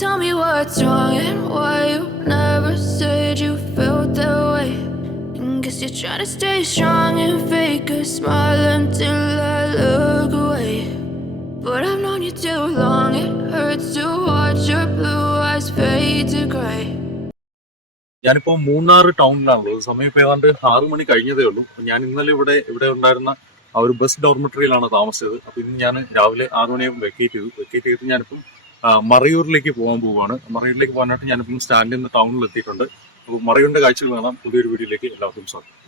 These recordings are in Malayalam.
Tell me what's wrong and why you never said you felt that way. And guess you're trying to stay strong and fake a smile until I look away. But I've known you too long, it hurts to watch your blue eyes fade to grey. ഞാനിപ്പോൾ മൂന്നാർ ടൗണിലാണുള്ളത്. സമയം ഇപ്പോൾ ഏതാണ്ട് 6 മണി കഴിഞ്ഞതേ ഉള്ളൂ. ഞാൻ ഇന്നലെ ഇവിടെ ഉണ്ടായിരുന്ന ആ ഒരു ബസ് ഡോർമെട്രിയിലാണ് താമസിച്ചത്. അപ്പോൾ ഇന്ന് ഞാൻ രാവിലെ 6 മണിയാകുമ്പോൾ വെക്കേറ്റ് ചെയ്തിട്ട് ഞാനിപ്പം മറയൂരിലേക്ക് പോകാൻ പോവുകയാണ്. മറയൂരിലേക്ക് പോകാനായിട്ട് ഞാനിപ്പം സ്റ്റാൻഡിൽ നിന്ന് ടൗണിൽ എത്തിയിട്ടുണ്ട്. അപ്പോൾ മറയൂരിന്റെ കാഴ്ചകൾ കാണാം. പുതിയൊരു വീഡിയോയിലേക്ക് എല്ലാവർക്കും സ്വാഗതം.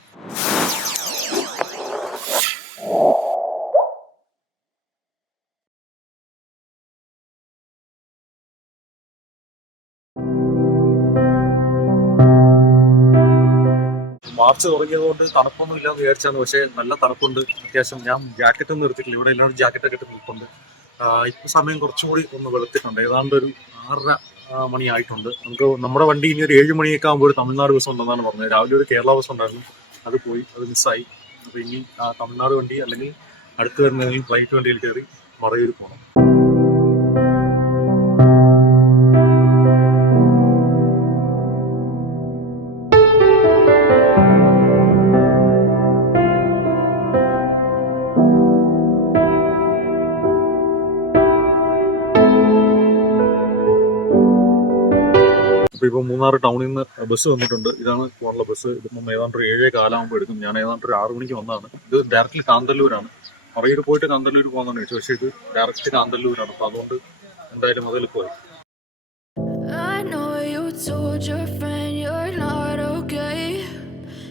മാർച്ച് തുടങ്ങിയതുകൊണ്ട് തണുപ്പൊന്നും ഇല്ലാന്ന് വിചാരിച്ചാണ്. പക്ഷേ നല്ല തണുപ്പുണ്ട് അത്യാവശ്യം. ഞാൻ ജാക്കറ്റ് ഒന്നും എടുത്തിട്ടില്ല. ഇവിടെ എല്ലാവരും ജാക്കറ്റൊക്കെ ഇട്ട് നിൽപ്പുണ്ട്. ഇപ്പൊ സമയം കുറച്ചുകൂടി ഒന്ന് വെളുത്തിട്ടുണ്ട്. ഏതാണ്ട് ഒരു 6:30 മണിയായിട്ടുണ്ട്. നമ്മുടെ വണ്ടി ഇനി ഒരു 7 മണിയൊക്കെ ആകുമ്പോൾ ഒരു തമിഴ്നാട് ബസ് ഉണ്ടെന്നാണ് പറഞ്ഞത്. രാവിലെ ഒരു കേരള ബസ് ഉണ്ടായിരുന്നു, അത് പോയി, അത് മിസ്സായി. അപ്പൊ ഇനി തമിഴ്നാട് വണ്ടി അല്ലെങ്കിൽ അടുത്ത് വരുന്ന ഫ്ലൈറ്റ് വണ്ടിയിൽ കയറി മറയൂർ പോകണം. ഇപ്പോൾ മൂന്നാർ ടൗണിൽ നിന്ന് ബസ് വന്നിട്ടുണ്ട്. ഇതാണ് പോകാനുള്ള ബസ്. ഇതിപ്പം ഏതാണ്ട് ഒരു 7:15 എടുക്കും. ഞാൻ ഏതാണ്ട് ഒരു 6 മണിക്ക് വന്നതാണ്. ഇത് ഡയറക്റ്റ്ലി കാന്തല്ലൂരാണ്. മറയൂർ പോയിട്ട് കാന്തല്ലൂർ പോകാന്നാണ് ചോദിച്ചത്. പക്ഷേ ഇത് ഡയറക്റ്റ് കാന്തല്ലൂരാണ്. അപ്പൊ അതുകൊണ്ട് എന്തായാലും അതിൽ പോയി. I know you told your friend you're not okay.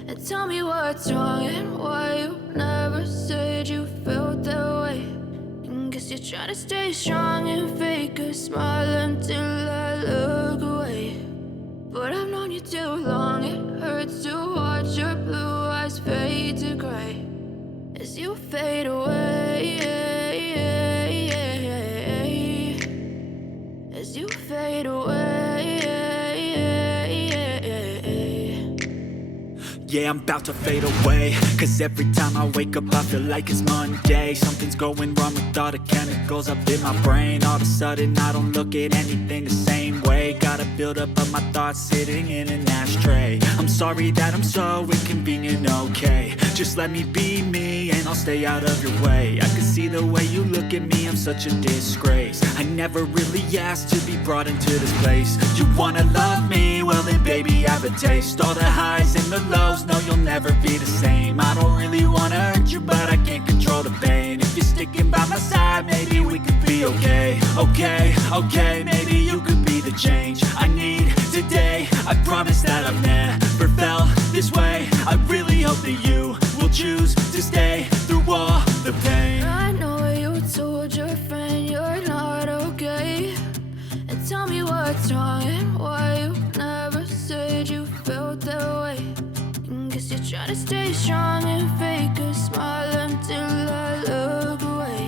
And tell me what's wrong and why you never said you felt that way. And guess you're trying to stay strong and fake a smile until I look away. But I've known you too long, it hurts to watch your blue eyes fade to grey as you fade away, as you fade away. Yeah, I'm about to fade away, cause every time I wake up I feel like it's Monday. Something's going wrong with all the chemicals up in my brain. All of a sudden I don't look at anything the same way. Gotta build up of my thoughts sitting in an ashtray. I'm sorry that I'm so inconvenient, okay. Just let me be me and I'll stay out of your way. I can see the way you look at me, I'm such a disgrace. I never really asked to be brought into this place. You wanna love me? Well then baby have a taste. All the highs and the lows, no you'll never be the same. I don't really wanna hurt you but I can't control the pain. If you're sticking by my side maybe we could be okay. Okay, maybe you could be the change I need today. I promise that I've never felt this way. I really hope that you will choose to stay through all the pain. I know you told your friend you're not okay. And tell me what's wrong and why you never said you felt that way. And guess you're trying to stay strong and fake a smile until I look away.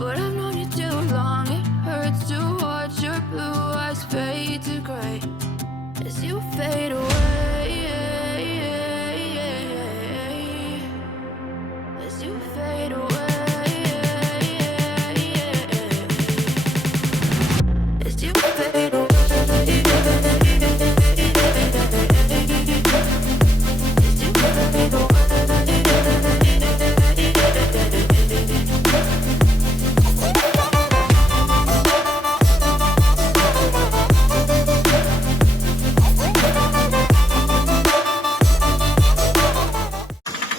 But I've known you too long, it hurts to watch your blue eyes fade to grey as you fade away, as you fade away, as you fade away, as you fade away.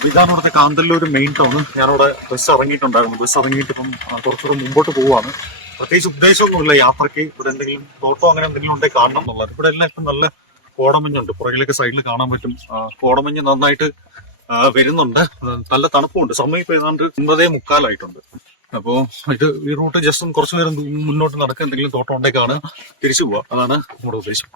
ഇതാണ് ഇവിടുത്തെ കാന്തല്ലൂർ മെയിൻ ടൗൺ. ഞാനിവിടെ ബസ് ഇറങ്ങിയിട്ടുണ്ടായിരുന്നു. ബസ് ഇറങ്ങിയിട്ട് ഇപ്പം കുറച്ചുകൂടെ മുമ്പോട്ട് പോവാണ്. പ്രത്യേകിച്ച് ഉദ്ദേശമൊന്നുമില്ല യാത്രയ്ക്ക്. ഇവിടെ എന്തെങ്കിലും തോട്ടോ അങ്ങനെ എന്തെങ്കിലും ഉണ്ടെങ്കിൽ കാണണം എന്നുള്ളത്. ഇവിടെ എല്ലാം ഇപ്പം നല്ല കോടമഞ്ഞുണ്ട്. പുറകിലൊക്കെ സൈഡിൽ കാണാൻ പറ്റും. കോടമഞ്ഞ് നന്നായിട്ട് വരുന്നുണ്ട്. നല്ല തണുപ്പുണ്ട്. സമയം ഇപ്പൊ ഏതാണ്ട് 9:45 അപ്പോ ഈ റൂട്ട് ജസ്റ്റ് കുറച്ചു നേരം മുന്നോട്ട് നടക്കുക, എന്തെങ്കിലും തോട്ടം ഉണ്ടെങ്കിൽ കാണുക, തിരിച്ചു പോവാ. അതാണ് നമ്മുടെ ഉദ്ദേശം.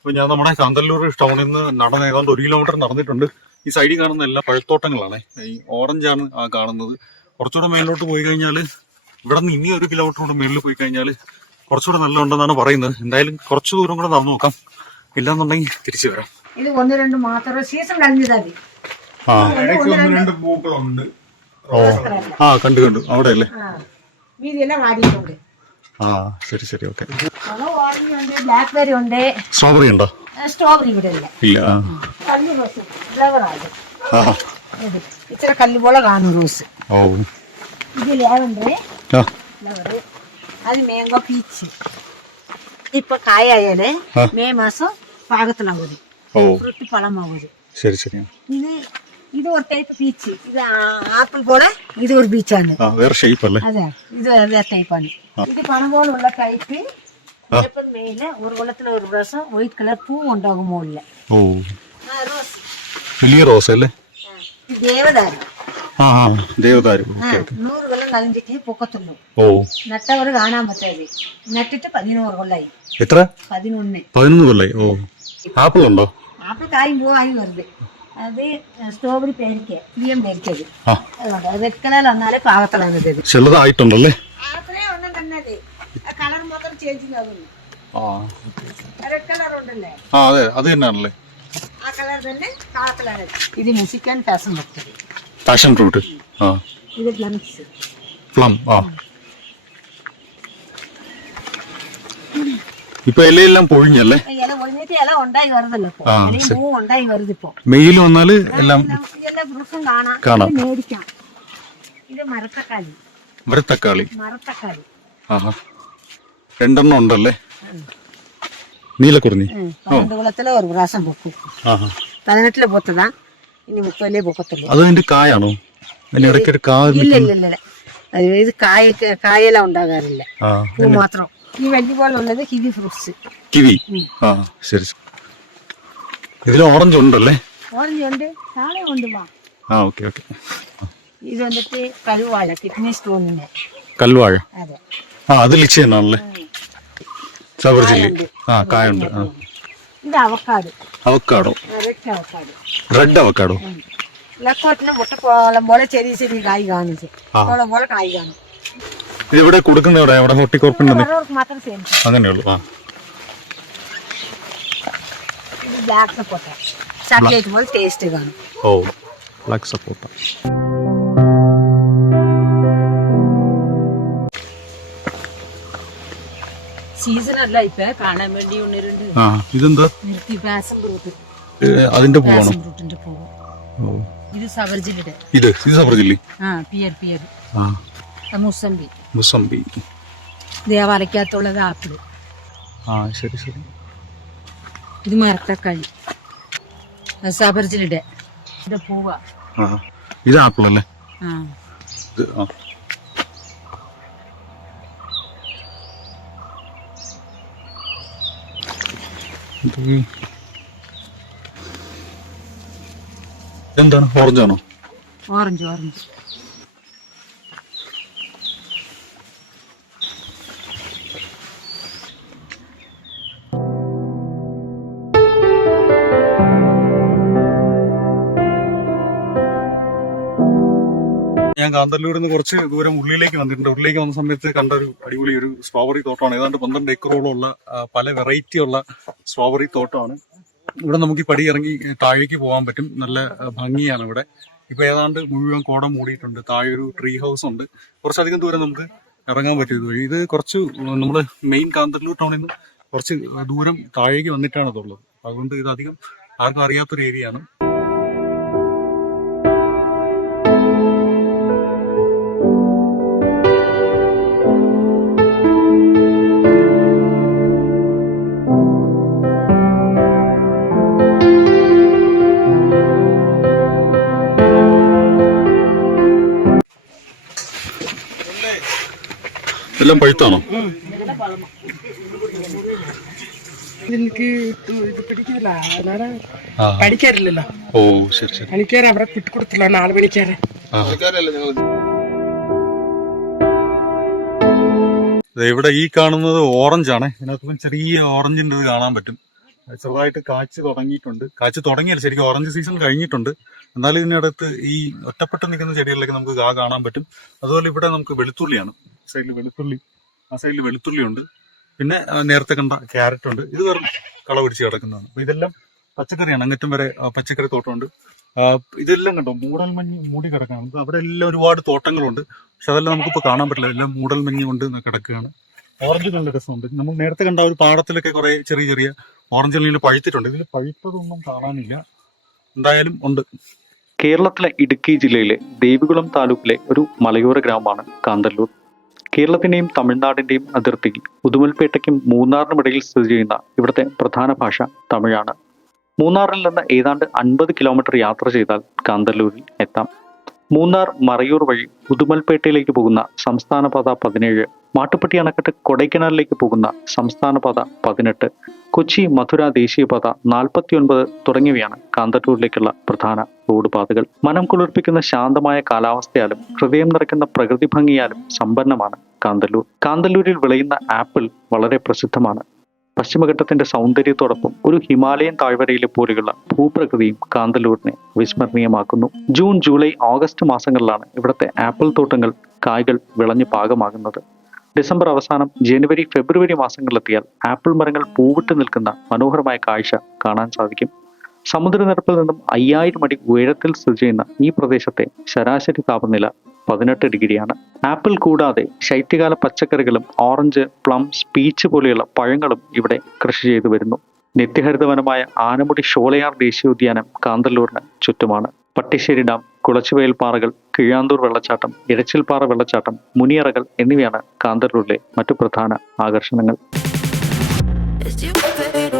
അപ്പൊ ഞാൻ നമ്മുടെ കാന്തല്ലൂർ ടൗണിൽ നിന്ന് ഏതാണ്ട് 1 കിലോമീറ്റർ നടന്നിട്ടുണ്ട്. ഈ സൈഡിൽ കാണുന്ന എല്ലാ പഴത്തോട്ടങ്ങളാണ്. ഈ ഓറഞ്ചാണ് കാണുന്നത്. കുറച്ചുകൂടെ മേലോട്ട് പോയി കഴിഞ്ഞാൽ, ഇവിടെ നിന്ന് ഇനി 1 കിലോമീറ്റർ കൂടെ മേളിൽ പോയി കഴിഞ്ഞാൽ കുറച്ചുകൂടെ നല്ല ഉണ്ടെന്നാണ് പറയുന്നത്. എന്തായാലും കുറച്ചു ദൂരം കൂടെ നടന്നു നോക്കാം. ഇല്ലാന്നുണ്ടെങ്കിൽ തിരിച്ചു വരാം. ഇത് 1-2 മാത്രം സീസൺ കഴിഞ്ഞതാ. കണ്ടു അവിടെ അല്ലേ. വീതിയെല്ലാം വാടിയിട്ടുണ്ട്. ആ ശരി ശരി ഓക്കെ. ഓറഞ്ച് ഉണ്ട്, ബ്ലാക്ക്ബെറി ഉണ്ട്, സ്ട്രോബെറി ഉണ്ടോ? സ്ട്രോബെറി ഇവിടെ ഇല്ല. ഇല്ല. കല്ല് റോസ് ഫ്ലവറാണ്. ആ ഇച്ചിരി കല്ല് പോലെ കാണും റോസ്. ഓ ഇത് ലാവൻഡർ ആ ഫ്ലവർ. അത് മാംഗോ പീച്ച്. ഇപ്പൊ കായായാലേ മെയ് മാസം പാകത്തിലാവും. ഓ ഫ്രൂട്ട് പഴമാവും. ശരി ശരി. ഇത് ഒരു ടൈപ്പ് പീച്ച്. ഇത് ആപ്പിൾ പോലെ ഇത് ഒരു ബീച്ചാണ്. വേറെ ഷേപ്പ് അല്ലേ? അതെ, ഇത് വേറെ ടൈപ്പാണ്. ഇത് പണം പോലുള്ള ടൈപ്പ്. മേലെ ഒരു കൊല്ലത്തിലെ ഒരു പ്രാവശ്യം വൈറ്റ് കളർ പൂ ഉണ്ടാകും മുകളില്. ഓ റോസ്, വലിയ റോസ് അല്ലേ? ദേവദാരു. ആ ദേവദാരു. 100 കൊല്ലം നനഞ്ഞിട്ട് പൊക്കത്തുള്ളൂ. ഓ നട്ടവർ കാണാൻ പറ്റാതെ. നട്ടിട്ട് 11 കൊല്ലായി. എത്ര? 11 കൊല്ലായി. ഓ ആപ്പിൾ ഉണ്ടോ? ആപ്പിൾ കായും പൂവായി വെറുതെ. അത് സ്ട്രോബെറി പേരിക്ക, പിയം പേരിക്കത്. റെഡ് കളർ വന്നാലേ പാകത്തിലാണ് ഇത്. ചെറുതായിട്ടുണ്ടല്ലേ? ആപ്പിളേ ഒന്നും തന്നെ കളർ മാത്രം ചേഞ്ചിങ് ആകുന്നു. റെഡ് കളർ ഉണ്ടല്ലേ? അതെ അത് തന്നെയാണല്ലേ? ആ കളർ തന്നെ പാകത്തിലാണ്. ഇത് Mexican passion fruit. Passion fruit. ഇത് പ്ലംസ്. പ്ലം. ഇപ്പൊ ഇലയെല്ലാം പൊഴിഞ്ഞല്ലേ? ഇല പൊഴിഞ്ഞിട്ട് ഇല ഉണ്ടായി വരുന്നല്ലോ. പൂ ഉണ്ടായി വരുതിപ്പോ. മെയിൽ വന്നാല് എല്ലാം എല്ലാ ഫ്രൂട്ട്സും കാണാം. മേടിക്കാം. ഇത് മരത്തക്കാളി. മരത്തക്കാളി. മരത്തക്കാളി. രണ്ടെണ്ണം ഉണ്ടല്ലേ? നീലക്കുറിഞ്ഞി. 12 കൊല്ലത്തിലെ ഒരു പ്രാവശ്യം പൊക്കും. 18 പൊത്തതാ. ഇനി 30 പൊക്കത്തുള്ളൂ. അത് അതിന്റെ കായാണോ? അതിന്റെ ഇടയ്ക്ക് ഒരു കായ? ഇല്ല ഇല്ല ഇല്ല. ഇത് കായെല്ലാം ഉണ്ടാകാറില്ല. പൂ മാത്രം. ഈ വലിയ പോലെ ഉള്ളത് കിവി ഫ്രൂട്ട്സ്. കിവി. ശരി. ഇതിൽ ഓറഞ്ച് ഉണ്ടല്ലേ? ഓറഞ്ച് ഉണ്ട്, താളെ ഉണ്ട്. Okay okay. ഇത് വന്നിട്ട് കൽവാഴ, കിഡ്നി സ്റ്റോണിന്. കൽവാഴ. അതെ. അത് ലിച്ചി തന്നെയാണല്ലേ? സബർ ചില്ലി. കായുണ്ട്. ഇത് avocado. Avocado. Red avocado. Red avocado. ലക്കോട്ടിന് മുട്ടക്കോളം പോലെ ചെറിയ ചെറിയ കായ് കാണിച്ച് കോളം പോലെ കായ് കാണും. ഇത് ഇവിടെ കൊടുക്കുന്ന എവിടെ? ഹോർട്ടികോർപ്പിന്റെ മാത്രം സെയിം. അങ്ങനെയുള്ളൂ. ഇത് ബ്ലാക്ക് സപ്പോട്ട. ചോക്ലേറ്റ് പോലെ ടേസ്റ്റ് കാണും. ഓ ബ്ലാക്ക് സപ്പോട്ട. സീസൺ അല്ല ഇപ്പൊ കാണാൻ വേണ്ടി ഉണ്ണിരുണ്ട്. ഇതെന്താ? Passion fruit. അതിന്റെ പൂവാണോ? ഫ്രൂട്ടിന്റെ പൂവ്. ഇത് സബർജിലിടെ. ഇത് സബർജില്ലി. Pear pear. മുസംബി. മുസംബി. ദേവാലയക്കകത്തുള്ളത് ആപ്പിള്. ശരി ശരി. ഇത് മരത്തക്കാളി. സബർജിലിടെ. ഇത് പൂവാ. ഇത് ആപ്പിൾ അല്ലേ? എന്താണ്? ഓറഞ്ചാണോ? Orange orange. ഞാൻ കാന്തല്ലൂരിൽ നിന്ന് കുറച്ച് ദൂരം ഉള്ളിലേക്ക് വന്നിട്ടുണ്ട്. ഉള്ളിലേക്ക് വന്ന സമയത്ത് കണ്ട ഒരു അടിപൊളി ഒരു സ്ട്രോബെറി തോട്ടമാണ്. ഏതാണ്ട് 12 ഏക്കറോളം ഉള്ള പല വെറൈറ്റി ഉള്ള സ്ട്രോബെറി തോട്ടമാണ്. ഇവിടെ നമുക്ക് ഈ പടി ഇറങ്ങി താഴേക്ക് പോകാൻ പറ്റും. നല്ല ഭംഗിയാണ് ഇവിടെ. ഇപ്പൊ ഏതാണ്ട് മുഴുവൻ കോട മൂടിയിട്ടുണ്ട്. താഴെ ഒരു ട്രീ ഹൗസ് ഉണ്ട്. കുറച്ചധികം ദൂരം നമുക്ക് ഇറങ്ങാൻ പറ്റും ഇതുവഴി. ഇത് കുറച്ച് നമ്മുടെ മെയിൻ കാന്തല്ലൂർ ടൗണിൽ നിന്ന് കുറച്ച് ദൂരം താഴേക്ക് വന്നിട്ടാണ് ഇതുള്ളത്. അതുകൊണ്ട് ഇത് അധികം ആർക്കും അറിയാത്തൊരു ഏരിയയാണ്. എല്ലാം പഴുത്താണോ? എനിക്ക് ഇത് പിടിക്കില്ല, പഠിക്കാറില്ലല്ലോ. ഓ ശരി ശരി. പണിക്കാരെ അവരെ വിട്ടുകൊടുത്തില്ല, 4 പണിക്കാരെ. ഇവിടെ ഈ കാണുന്നത് ഓറഞ്ചാണ്. ഇതിനകത്ത് ചെറിയ ഓറഞ്ചിന്റെ ഇത് കാണാൻ പറ്റും. ചെറുതായിട്ട് കാച്ച് തുടങ്ങിയിട്ടുണ്ട്. കാച്ച് തുടങ്ങിയല്ല, ശരിക്കും ഓറഞ്ച് സീസൺ കഴിഞ്ഞിട്ടുണ്ട്. എന്നാലും ഇതിനടുത്ത് ഈ ഒറ്റപ്പെട്ട് നിൽക്കുന്ന ചെടികളിലൊക്കെ നമുക്ക് കാണാൻ പറ്റും. അതുപോലെ ഇവിടെ നമുക്ക് വെളുത്തുള്ളിയാണ്. സൈഡിൽ വെളുത്തുള്ളി, ആ സൈഡിൽ വെളുത്തുള്ളി ഉണ്ട്. പിന്നെ നേരത്തെ കണ്ട ക്യാരറ്റ് ഉണ്ട്. ഇത് വെറും കള പിടിച്ച് കിടക്കുന്നതാണ്. അപ്പൊ ഇതെല്ലാം പച്ചക്കറിയാണ്. അങ്ങറ്റം വരെ പച്ചക്കറി തോട്ടമുണ്ട്. ഇതെല്ലാം കണ്ടോ മൂടൽമഞ്ഞ് മൂടി കിടക്കുകയാണ്. അവിടെ എല്ലാം ഒരുപാട് തോട്ടങ്ങളുണ്ട്. പക്ഷെ അതെല്ലാം നമുക്കിപ്പോൾ കാണാൻ പറ്റില്ല. എല്ലാം മൂടൽമഞ്ഞ് കൊണ്ട് കിടക്കുകയാണ്. ഓറഞ്ച് നല്ല രസമുണ്ട്. നമ്മൾ നേരത്തെ കണ്ട ഒരു പാടത്തിലൊക്കെ കുറെ ചെറിയ ചെറിയ ഓറഞ്ച് ഇലയിൽ പഴുത്തിട്ടുണ്ട്. ഇതിൽ പഴുത്തതൊന്നും കാണാനില്ല, എന്തായാലും ഉണ്ട്. കേരളത്തിലെ ഇടുക്കി ജില്ലയിലെ ദേവികുളം താലൂക്കിലെ ഒരു മലയോര ഗ്രാമമാണ് കാന്തല്ലൂർ. കേരളത്തിന്റെയും തമിഴ്നാടിന്റെയും അതിർത്തിയിൽ ഉദുമൽപേട്ടയ്ക്കും മൂന്നാറിനും ഇടയിൽ സ്ഥിതി ചെയ്യുന്ന ഇവിടുത്തെ പ്രധാന ഭാഷ തമിഴാണ്. മൂന്നാറിൽ നിന്ന് ഏതാണ്ട് 50 കിലോമീറ്റർ യാത്ര ചെയ്താൽ കാന്തല്ലൂരിൽ എത്താം. മൂന്നാർ മറയൂർ വഴി ഉദുമൽപേട്ടയിലേക്ക് പോകുന്ന സംസ്ഥാനപാത 17, മാട്ടുപ്പെട്ടി അണക്കെട്ട് കൊടൈക്കനാലിലേക്ക് പോകുന്ന സംസ്ഥാനപാത 18, കൊച്ചി മധുര ദേശീയപാത 49 തുടങ്ങിയവയാണ് കാന്തല്ലൂരിലേക്കുള്ള പ്രധാന റോഡ് പാതകൾ. മനം കുളിർപ്പിക്കുന്ന ശാന്തമായ കാലാവസ്ഥയാലും ഹൃദയം നിറയ്ക്കുന്ന പ്രകൃതി ഭംഗിയാലും സമ്പന്നമാണ് കാന്തല്ലൂർ. കാന്തല്ലൂരിൽ വിളയുന്ന ആപ്പിൾ വളരെ പ്രസിദ്ധമാണ്. പശ്ചിമഘട്ടത്തിന്റെ സൗന്ദര്യത്തോടൊപ്പം ഒരു ഹിമാലയൻ താഴ്വരയിലെ പോലെയുള്ള ഭൂപ്രകൃതിയും കാന്തല്ലൂരിനെ വിസ്മരണീയമാക്കുന്നു. ജൂൺ, ജൂലൈ, ഓഗസ്റ്റ് മാസങ്ങളിലാണ് ഇവിടുത്തെ ആപ്പിൾ തോട്ടങ്ങൾ കായ്കൾ വിളഞ്ഞു പാകമാകുന്നത്. ഡിസംബർ അവസാനം ജനുവരി, ഫെബ്രുവരി മാസങ്ങളിലെത്തിയാൽ ആപ്പിൾ മരങ്ങൾ പൂവിട്ട് നിൽക്കുന്ന മനോഹരമായ കാഴ്ച കാണാൻ സാധിക്കും. സമുദ്രനിരപ്പിൽ നിന്നും 5000 അടി ഉയരത്തിൽ സ്ഥിതി ചെയ്യുന്ന ഈ പ്രദേശത്തെ ശരാശരി താപനില 18 ഡിഗ്രിയാണ്. ആപ്പിൾ കൂടാതെ ശൈത്യകാല പച്ചക്കറികളും ഓറഞ്ച്, പ്ലംസ്, പീച്ച് പോലെയുള്ള പഴങ്ങളും ഇവിടെ കൃഷി ചെയ്തു വരുന്നു. നിത്യഹരിതവനമായ ആനമുടി ഷോളയാർ ദേശീയോദ്യാനം കാന്തല്ലൂരിന് ചുറ്റുമാണ്. പട്ടിശ്ശേരി ഡാം, കുളച്ചുവയൽ പാറകൾ, കിഴാന്തൂർ വെള്ളച്ചാട്ടം, ഇരച്ചിൽപ്പാറ വെള്ളച്ചാട്ടം, മുനിയറകൾ എന്നിവയാണ് കാന്തല്ലൂരിലെ മറ്റു പ്രധാന ആകർഷണങ്ങൾ. As you fade